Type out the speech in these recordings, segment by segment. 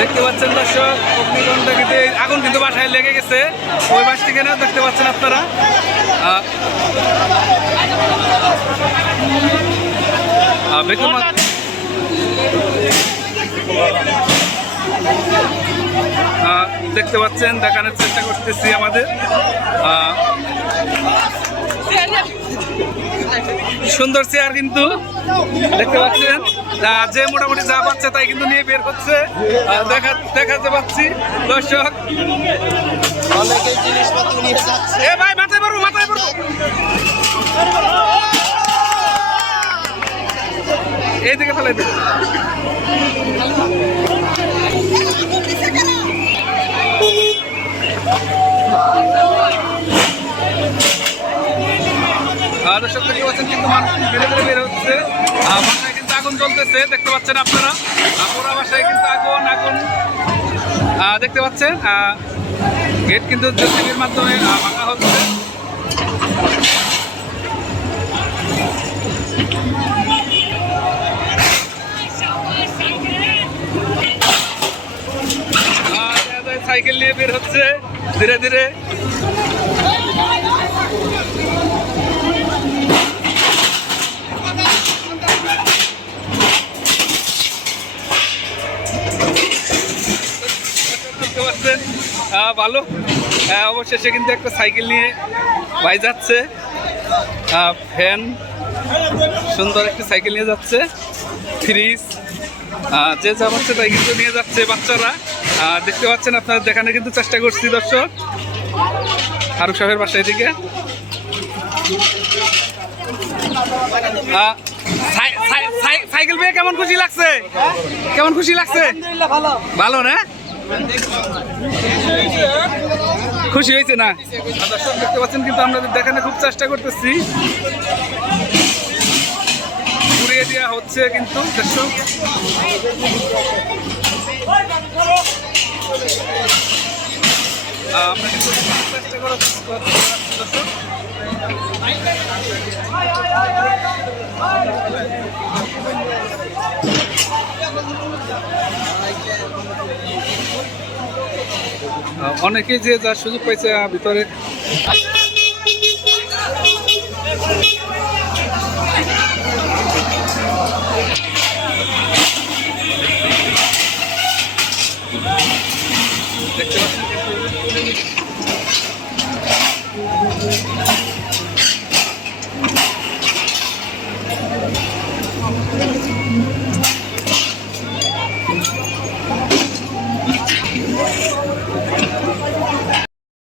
দেখতে পাচ্ছেন দর্শক, অগ্নিকণ্ঠে আগুন কিন্তু বাসায় লেগে গেছে। ওই বাস থেকে না দেখতে পাচ্ছেন আপনারা। দেখতে পাচ্ছেন, দেখানোর চেষ্টা করতেছি আমাদের। সুন্দর চেয়ার কিন্তু দেখতে পাচ্ছেন, যে মোটামুটি যা পাচ্ছে তাই কিন্তু নিয়ে বের হচ্ছে। দেখাতে পাচ্ছি দর্শক। এ ভাই মাথায় পারবো, মাথায় পারবো। এইদিকে ফেলে দেবে। দর্শক দেখতে পাচ্ছেন কিন্তু মানুষ ধীরে ধীরে বের হচ্ছে। বাসায় কিন্তু আগুন জ্বলতেছে দেখতে পাচ্ছেন আপনারা। পুরা বাসায় কিন্তু আগুন আগুন দেখতে পাচ্ছেন। গেট কিন্তু জেসিবির মাধ্যমে ভাঙা হচ্ছে। সাইকেল নিয়ে বের হচ্ছে ধীরে ধীরে। ভালো, অবশেষে কিন্তু একটা সাইকেল নিয়ে ভাই যাচ্ছে। ফ্যান, সুন্দর একটি সাইকেল নিয়ে যাচ্ছে। ফ্রিজ, যে যা পাচ্ছে তাই কিন্তু নিয়ে যাচ্ছে বাচ্চারা। দেখতে পাচ্ছেন আপনারা, দেখানোর কিন্তু চেষ্টা করছি দর্শক। ফারুক সাহেবের বাসায় দিকে সাইকেল পেয়ে কেমন খুশি লাগছে? কেমন খুশি লাগছে? ভালো না? খুশি হয়েছে না? দর্শক দেখতে পাচ্ছেন কিন্তু আমরা দেখানোর খুব চেষ্টা করতেছি। ঘুরিয়ে দেওয়া হচ্ছে কিন্তু দর্শক। আমরা কিন্তু চেষ্টা করার দর্শক। অনেকে যে যার সুযোগ পাইছে ভিতরে। দেখতে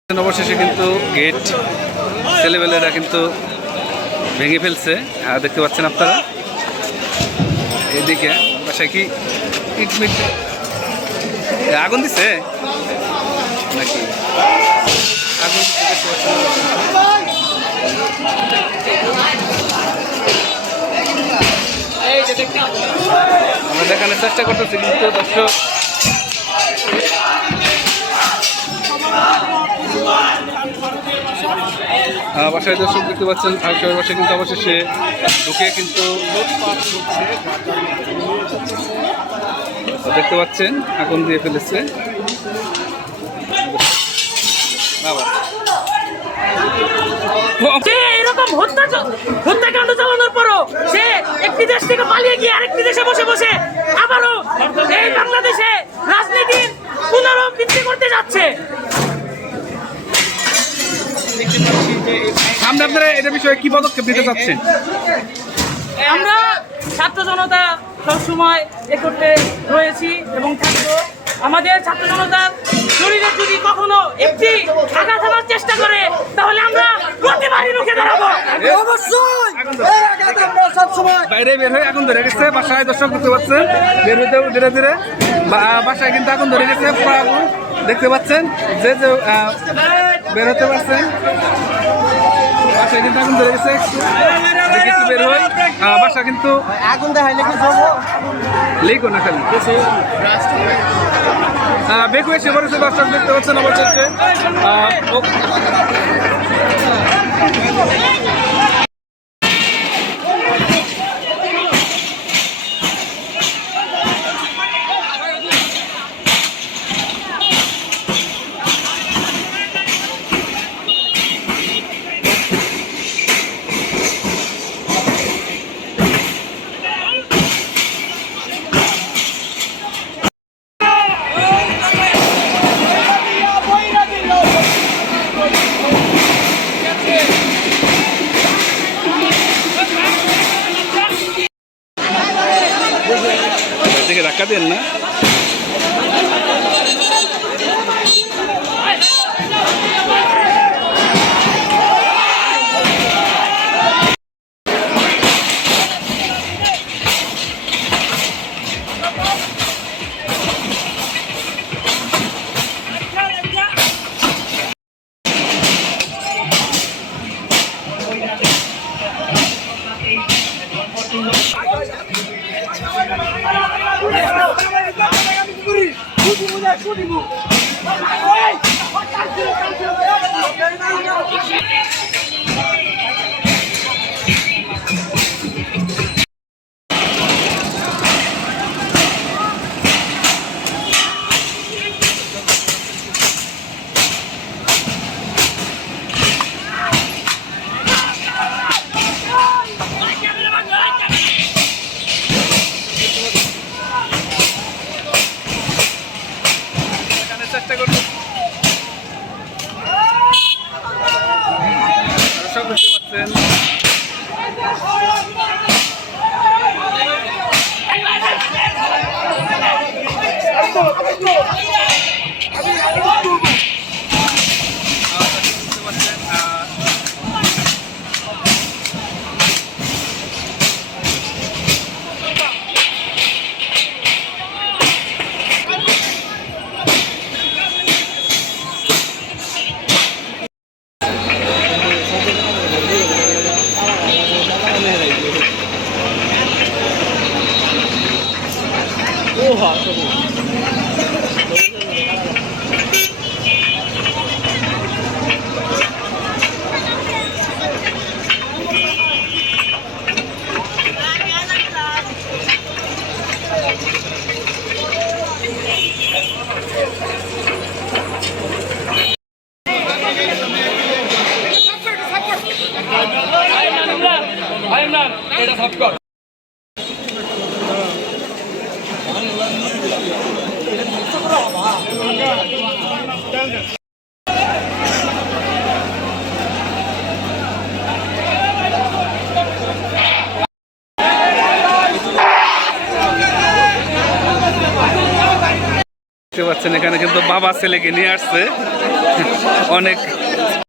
পাচ্ছেন অবশেষে কিন্তু গেট ছেলেবেলেরা কিন্তু ভেঙে ফেলছে। দেখতে পাচ্ছেন আপনারা। এদিকে বাসায় কি ইটমিট আগুন দিছে নাকি? আগুন দেখতে পাচ্ছেন। আমরা দেখানোর চেষ্টা করতেছি কিন্তু দর্শক। বাসায় দর্শক দেখতে পাচ্ছেন, ফারুক বাসায় কিন্তু অবশেষে ঢুকে কিন্তু দেখতে পাচ্ছেন আগুন দিয়ে ফেলেছে। এরকম হত্যাকাণ্ড চালানোর পরও সে একটি দেশ থেকে পালিয়ে গিয়ে আরেকটি দেশে বসে বসে আবারও এই বাংলাদেশে রাজনীতির পুনরাবৃত্তি করতে যাচ্ছে। সামনে আপনারা এটা বিষয়ে কি পদক্ষেপ নিতে চাচ্ছেন? আমরা ছাত্র জনতা সবসময় এ করতে রয়েছি এবং থাকবো। আমাদের ছাত্র জনতার শরীরে যদি কখনো একটি আঘাত আনার চেষ্টা করে তাহলে আমরা বাইরে বের হয়ে আগুন ধরে গেছে বাসায়, দর্শক দেখতে পাচ্ছেন বের হইতে ধীরে ধীরে বাসায় কিন্তু আগুন ধরে গেছে, পুরো আগুন দেখতে পাচ্ছেন, যে যে বের হতে পারছেন বাসায় কিন্তু আগুন ধরে গেছে। একটু বের হই, বাসা কিন্তু আগুন দেখাইলে কি লিখো না খালি বেকু এসে পড়েছে, দর্শক দেখতে পাচ্ছেন অবশেষে দেখে ধাক্কা দেন না। চেষ্টা করুন, সব দেখতে পাচ্ছেন দেখতে পাচ্ছেন এখানে কিন্তু বাবা ছেলেকে নিয়ে আসছে, অনেক